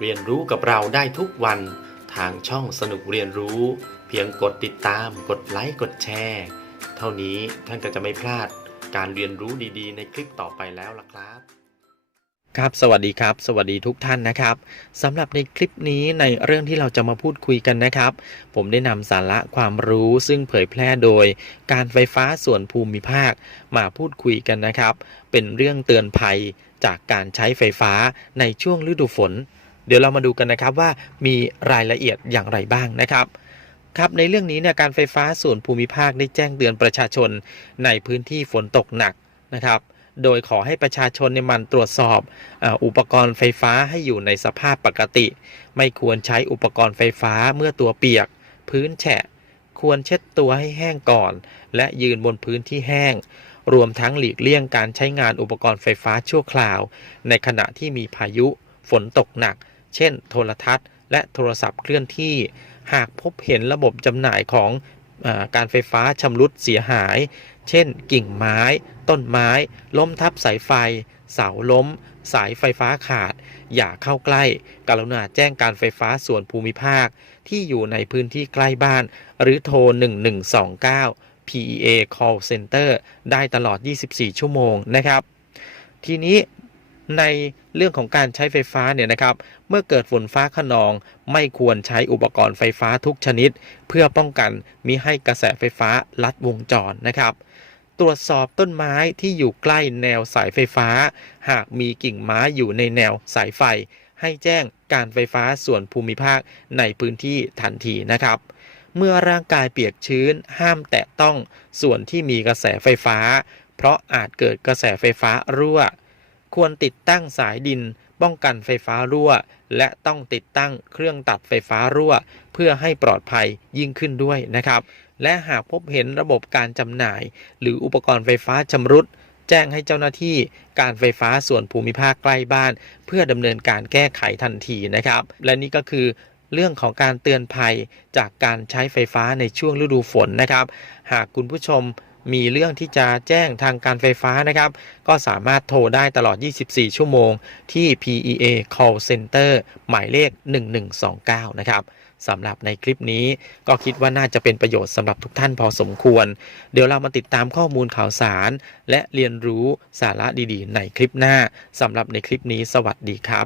เรียนรู้กับเราได้ทุกวัน ทางช่องสนุกเรียนรู้ เพียงกดติดตาม กดไลค์กดแชร์เท่านี้ท่านก็จะไม่พลาดการเรียนรู้ดีๆ ในคลิปต่อไปแล้วล่ะครับครับสวัสดีครับ สวัสดีทุกท่านนะครับสำหรับในคลิปนี้ในเรื่องที่เราจะมาพูดคุยกันนะครับ ผมได้นำสาระความรู้ซึ่งเผยแพร่โดย การไฟฟ้าส่วนภูมิภาคมาพูดคุยกันนะครับ เป็นเรื่องเตือนภัยจากการใช้ไฟฟ้าในช่วงฤดูฝน เดี๋ยวเรามาดูกันนะครับว่ามีรายละเอียดอย่างไรบ้างนะครับครับในเรื่องนี้เนี่ยการไฟฟ้าส่วนภูมิภาคได้แจ้งเตือนประชาชนในพื้นที่ฝนตกหนักนะครับ โดยขอให้ประชาชนในมันตรวจสอบออุปกรณ์ไฟฟ้าให้อยู่ในสภาพปกติ ไม่ควรใช้อุปกรณ์ไฟฟ้าเมื่อตัวเปียก พื้นแฉะ ควรเช็ดตัวให้แห้งก่อน และยืนบนพื้นที่แห้ง รวมทั้งหลีกเลี่ยงการใช้งานอุปกรณ์ไฟฟ้าชั่วคราว ในขณะที่มีพายุฝนตกหนัก เช่น โทรทัศน์ และโทรศัพท์เคลื่อนที่ หากพบเห็นระบบจำหน่ายของอการไฟฟ้าชำรุดเสียหาย เช่น กิ่งไม้ ต้นไม้ ล้มทับสายไฟ เสาล้ม สายไฟฟ้าขาด อย่าเข้าใกล้ กรุณาแจ้งการไฟฟ้าส่วนภูมิภาค ที่อยู่ในพื้นที่ใกล้บ้าน หรือโทร 1129 PEA Call Center ได้ตลอด 24 ชั่วโมงนะครับ ทีนี้ ในเรื่องของการใช้ไฟฟ้าเนี่ยนะครับ เมื่อเกิดฝนฟ้าขนอง ไม่ควรใช้อุปกรณ์ไฟฟ้าทุกชนิด เพื่อป้องกันมิให้กระแสไฟฟ้าลัดวงจรนะครับ ตรวจสอบต้นไม้ที่อยู่ใกล้แนวสายไฟฟ้า หากมีกิ่งไม้อยู่ในแนวสายไฟ ให้แจ้งการไฟฟ้าส่วนภูมิภาคในพื้นที่ทันทีนะครับ เมื่อร่างกายเปียกชื้น ห้ามแตะต้องส่วนที่มีกระแสไฟฟ้า เพราะอาจเกิดกระแสไฟฟ้ารั่ว ควรติดตั้งสายดิน ป้องกันไฟฟ้ารั่ว และต้องติดตั้งเครื่องตัดไฟฟ้ารั่ว เพื่อให้ปลอดภัยยิ่งขึ้นด้วยนะครับ และหากพบเห็นระบบการจำหน่าย หรืออุปกรณ์ไฟฟ้าชำรุดแจ้งให้เจ้าหน้าที่การไฟฟ้าส่วนภูมิภาคใกล้บ้าน เพื่อดำเนินการแก้ไขทันทีนะครับ และนี่ก็คือเรื่องของการเตือนภัยจากการใช้ไฟฟ้าในช่วงฤดูฝนนะครับ หากคุณผู้ชม มีเรื่องที่จะแจ้งทางการไฟฟ้านะครับ ก็สามารถโทรได้ตลอด 24 ชั่วโมง ที่ PEA Call Center หมายเลข 1129 นะครับสำหรับในคลิปนี้ก็คิดว่าน่าจะเป็นประโยชน์สำหรับทุกท่านพอสมควร เดี๋ยวเรามาติดตามข้อมูลข่าวสาร และเรียนรู้สาระดีๆ ในคลิปหน้าสำหรับในคลิปนี้สวัสดีครับ